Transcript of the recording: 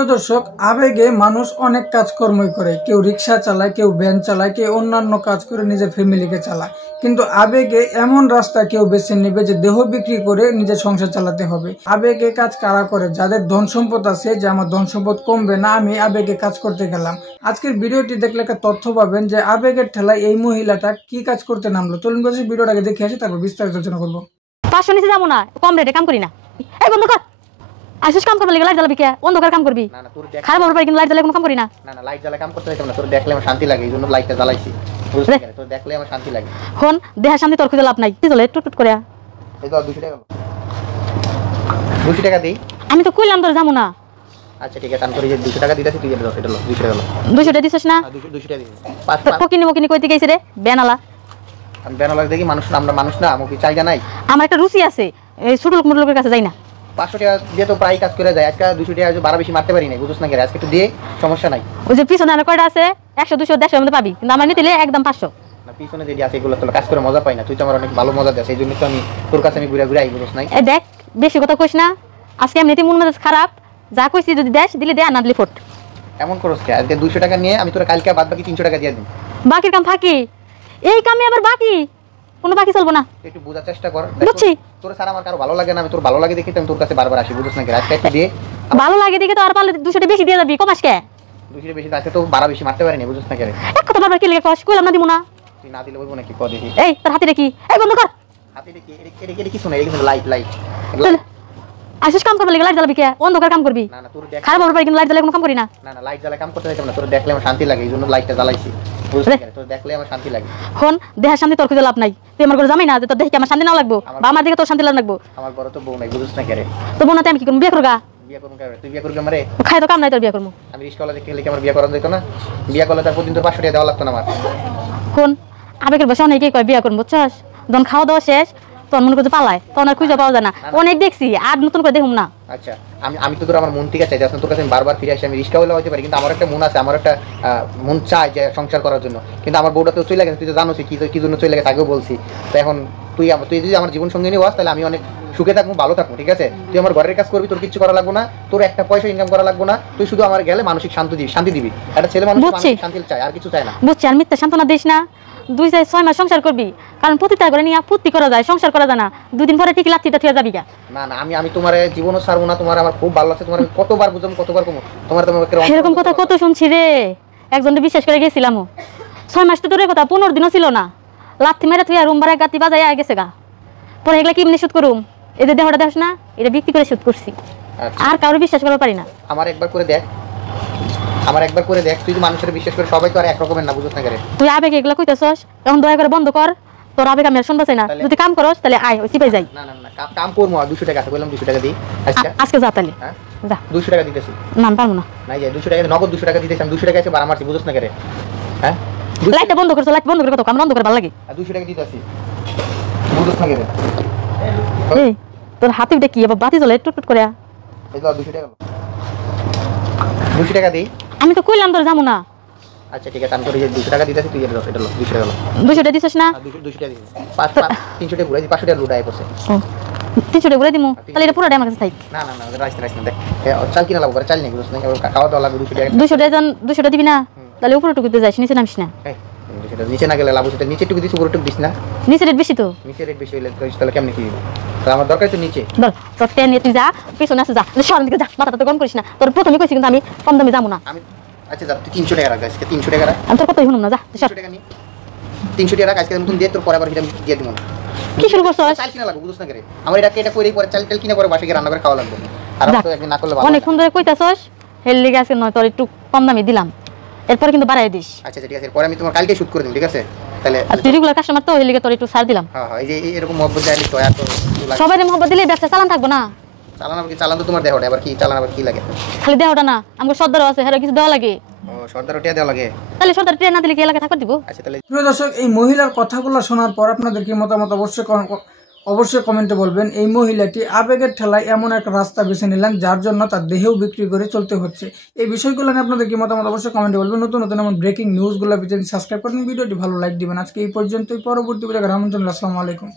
প্রিয় দর্শক, আবেগে মানুষ অনেক কাজকর্মই করে। কেউ রিক্সা চালায়, কেউ ভ্যান চালায়, কেউ অন্যান্য কাজ করে নিজের ফ্যামিলিকে চালায়। কিন্তু আবেগে এমন রাস্তা কেউ বেছে নেবে যে দেহ বিক্রি করে নিজের সংসার চালাতে হবে। আবেগে কাজ কারা করে? যাদের ধন সম্পদ আছে, যে আমার ধন সম্পদ কমবে না, আমি আবেগে কাজ করতে গেলাম। আজকের ভিডিওটি দেখলে একটা তথ্য পাবেন যে আবেগের ঠেলায় এই মহিলাটা কি কাজ করতে নামলো। চলুন বলছি ভিডিওটাকে দেখে আসি, তারপর বিস্তারিত আলোচনা করবো। 500 নিচে যাবো না, কম রেটে কাম করি না। এই বন্ধ কর, আসিস কাম করবি, লাইট জ্বালাবি কে? অন্ধকার কাম করবি? না না, তোর দেখ খারাপ হবে, কিন্তু লাইট জ্বালালে কোনো কাম করি না। না না, লাইট জ্বালা কাম করতে চাইতাম না, তোর দেখলে আমার শান্তি লাগে, এইজন্য লাইটটা জ্বালাইছি। বুঝছিস না? তোর দেখলে আমার শান্তি লাগে। হন দেহা শান্তি তোর খুঁজে লাভ নাই, কি চলে টুট টুট করে। এই তো 200 টাকা, 200 টাকা দেই। আমি তো কইলাম তোর যাবো না। আচ্ছা ঠিক আছে, আমি তোর এই যে 200 টাকা দিতেছি, তুই এটা 200 টাকা লো। 200 টাকা দিছস না? 200 টাকা দিছি। ফকিনি কইতে গেছে রে বেনালা। আমি বেনালা দেখি মানুষ, আমরা মানুষ না, আমাকে চাইগা নাই। আমার একটা রুচি আছে, এই ছোট লোক মোট লোকের কাছে যাই না। 500 টাকা দিয়ে তো প্রায় কাজ করে যায়। আজকে 200 টাকা বাড়া বেশি মারতে পারি না, বুঝছ না? আজকে একটু দিয়ে সমস্যা নাই। ওই যে পিছনে আর কয়টা আছে 100 200 150 এর মধ্যে পাবি, কিন্তু আমার নিতে একদম 500। না, পিছনে যেটি আছে এগুলো তো কাজ করে মজা পাই না। তুই তো আমার অনেক ভালো মজা দেস, এই জন্য তো আমি তোর কাছে আমি ঘুরে ঘুরে আই, বুঝছ না? এই দেখ, বেশি কথা কইস না। আজকে এমনিতেই মন মেজাজ খারাপ, যা কইছি যদি দেশ দিলে দে, না দিলে ফট। এমন করস কে? আজকে 200 টাকা নিয়ে আমি তোর কালকে বাদ বাকি 300 টাকা দিয়ে দিই। বাকির কাম ফাঁকি, এই কামে আবার বাকি? কোনো বাকি চলবো না। একটু বোঝার চেষ্টা কর। বুঝছি, তোর সারা আমার কারো ভালো লাগে না, আমি তোর ভালো লাগে দেখি তো তোর কাছে বারবার আসি, বুঝছ না? আজকে একটু দিয়ে ভালো লাগে দেখে তো আর পারলে 200 টাকা বেশি দিয়ে যাবি, কমাস কে? 200 বেশি আজকে তো বাড়া বেশি মারতে পারি না, বুঝছ না? এক কথা বারবার কি লেগে কস, কইলাম না দিমু না। তুই না দিলে বলবো নাকি? ক দেখি। এই তোর হাতে দেখি, এই বন্ধ কর। হাতে দেখি এটা কি শুনে? এটা কিন্তু লাইট লাইট। চল আসিস কাম করবি, লাইট জ্বালাবি কে? অন্ধকার কাম করবি? না না, তোর দেখ খারাপ হবে, কিন্তু লাইট জ্বালালে কোনো কাম করি না। না না, লাইট জ্বালা কাম করতে চাইতাম না, তোর দেখলে আমার শান্তি লাগে, এইজন্য লাইটটা জ্বালাইছি, বুঝছ না? তোর দেখলে আমার শান্তি লাগে। হন দেহার শান্তি তোর খুঁজে লাভ নাই। তুই আমার ঘরে জামাই না, যে তোর দেখে আমার শান্তি নাও লাগবো, বা আমার দিকে তোর শান্তি লাগবো। আমার বড় তো বউ নাই, বুঝছ না? তো বোনাতে আমি কি করব? বিয়ে করগা? বিয়ে করব কেন? তুই বিয়ে করবি আমারে? খাই তো কাম নাই তোর বিয়ে করবো? আমি রিস্কওয়ালা দেখে লিখে আমার বিয়ে করা যেত না? বিয়ে করলে তার প্রতিদিন তোর 500 টাকা দেওয়া লাগতো না আমার। হন আবেগের বসে অনেকেই কয় বিয়ে করবো, বুঝছস? যখন খাওয়া দাওয়া শেষ তোর মনে করতে পালায়, তখন আর খুঁজে পাওয়া যায় না। অনেক দেখছি, আর নতুন করে দেখুম না। আচ্ছা, আমি তো তোর আমার মন থেকে চাইতে তোর কাছে আমি বারবার ফিরে আসি। আমি রিস্কওয়ালা হতে পারি, কিন্তু আমার একটা মন আছে, আমার একটা মন চায় যে সংসার করার জন্য। কিন্তু আমার বউটা তো চলে গেছে, তুই তো জানোস কি জন্য চলে গেছে, আগেও বলছি। তো এখন তুই যদি আমার জীবন সঙ্গী নিয়ে আস, তাহলে আমি অনেক সুখে থাকবো, ভালো থাকবো, ঠিক আছে? তুই আমার ঘরের কাজ করবি, তোর কিছু করা লাগবো না, তোর একটা পয়সা ইনকাম করা লাগবো না। তুই শুধু আমার গেলে মানসিক শান্তি দিবি। একটা ছেলে মানুষ শান্তি চায়, আর কিছু চায় না। বুঝছি, আর মিথ্যা সান্ত্বনা দিস না। 2-6 মাস সংসার করবি, কারণ প্রতিটা করে নিয়ে ফুর্তি করা যায়, সংসার করা যায় না। 2 দিন পরে ঠিক লাচ্ছিটা থিয়া যাবি গা। না না, আমি তোমার জীবনও ছাড়বো না। তোমার আমার খুব ভালো লাগছে, তোমার কতবার বুঝাম, কতবার কমো তোমার এরকম কথা কত শুনছি রে। একজনকে বিশ্বাস করে গেছিলাম, 6 মাস তো দূরের কথা, 15 দিনও ছিল না। লাথি মেরে তুই রুম ভাড়া গাতি বাজায় গেছে গা। পরে এগুলা কি এমনি শুট করুম? এই যে দেহটা দেখ না, এটা বিক্রি করে শুট করছি। আর কারো বিশ্বাস করতে পারি না। আমার একবার করে দেখ, তুই মানুষের বিশ্বাস করে, সবাই তো আর একরকমের না, বুঝছ না? তুই আবেগ এগুলা কইতেছস, এখন দয়া করে বন্ধ কর। তোর আবেগ আমি আর শুনতে চাই না। যদি কাম করস তাহলে আয়, ওই চিপাই যাই। না না না, কাম করবো। 200 টাকা আছে, বললাম 200 টাকা দিই আজকে যা তাহলে। হ্যাঁ যা, 200 টাকা দিতেছি। না পারবো না। নাই যাই, 200 টাকা নগদ 200 টাকা দিতেছি। আমি 200 টাকা এসে বাড়া মারছি, বুঝছ না? হ্যাঁ, লাইটটা বন্ধ করছ, লাইট বন্ধ করে কত আমার বন্ধ করে ভালো লাগে। 200 টাকা দিতেছি, বুঝছ না? এই তোর হাতে উঠে কি আবার বাতি জ্বলে টুট টুট করে? এই তো 200 টাকা, 200 টাকা দিই। আমি তো কইলাম তোর যাবো না। আচ্ছা ঠিক আছে, আমি তোর এই যে 200 টাকা দিতেছি, তুই এটা 200 টাকা লো। 200 টাকা দিছস না? 200 টাকা দিছি। 300 টাকা ঘুরাই 500 টাকা লুটাই পড়ছে। 300 টাকা ঘুরে দিমু, তাহলে এটা পুরোটাই আমার কাছে থাক। না না না, রাইস না, দেখ চাল কিনা লাগবে, চাল নেই, বুঝছ না? খাওয়া দাওয়া লাগবে 200 টাকা। 200 টাকা দিবি না? তাহলে উপরে টুকুতে যাইস, নিচে নামিস না। নিচে না গেলে লাভ হচ্ছে, নিচে টুকু দিছি, উপরে টুকু দিস না। নিচে রেট বেশি তো। নিচে রেট বেশি হইলে তাহলে কেমনে কি? তাহলে আমার দরকার তো নিচে। বল তোর টেন নিয়ে তুই যা, পিছনে আসে যা, সরান দিকে যা, মাথাটা গরম করিস না। তোর প্রথমে কইছি কিন্তু আমি কম দামে যাবো না। আমি আচ্ছা যা, তুই 300 টাকা রাখ আজকে, 300 টাকা রাখ। আমি তোর কথাই শুনুম না, যা 300 টাকা নি, 300 টাকা রাখ আজকে, নতুন দিয়ে তোর পরে আবার এটা দিয়ে দিব না। কি শুরু করছস? চাল কিনা লাগবে, বুঝছ না? আমার এটা কইরেই পরে চাল কিনা পরে বাসায় গিয়ে রান্না করে খাওয়া লাগবে। আর আমি তো একদিন না করলে ভালো। অনেকক্ষণ ধরে কইতাছস, হেল লিগে আজকে নয় তোর একটু কম দামে দিলাম, এরপর কিন্তু বাড়াই দিস। আচ্ছা ঠিক আছে, পরে আমি তোমার কালকে শুট করে দেব, ঠিক আছে? তাহলে আর তুই রেগুলার কাস্টমার তো, হেল লিগে তোর একটু ছাড় দিলাম। হ্যাঁ হ্যাঁ, এই যে এরকম মহব্বত চাইলে তো এত সবাই মহব্বত দিলে ব্যবসা চালান থাকবো না। চালান তো তোমার দেহটা, আবার কি চালান, আবার কি লাগে? খালি দেহটা না, আমাকে সর্দারও আছে, হেরা কিছু দেওয়া লাগে। ও সর্দার ওটা দেওয়া লাগে? তাহলে সর্দার ট্রেন না দিলে কি এলাকা থাকতে দিব? আচ্ছা তাহলে প্রিয় দর্শক, এই মহিলার কথাগুলো শোনার পর আপনাদের কি মতামত অবশ্যই কমেন্টে বলবেন। এই মহিলাটি আবেগের ঠেলায় এমন একটা রাস্তা বেছে নিলেন যার জন্য তার দেহেও বিক্রি করে চলতে হচ্ছে। এই বিষয়গুলো নিয়ে আপনাদের কি মতামত অবশ্যই কমেন্টে বলবেন। নতুন এমন ব্রেকিং নিউজগুলো পেতে সাবস্ক্রাইব করুন, ভিডিওটি ভালো লাইক দিবেন। আজকে এই পর্যন্তই, পরবর্তী ভিডিও আসসালামু আলাইকুম।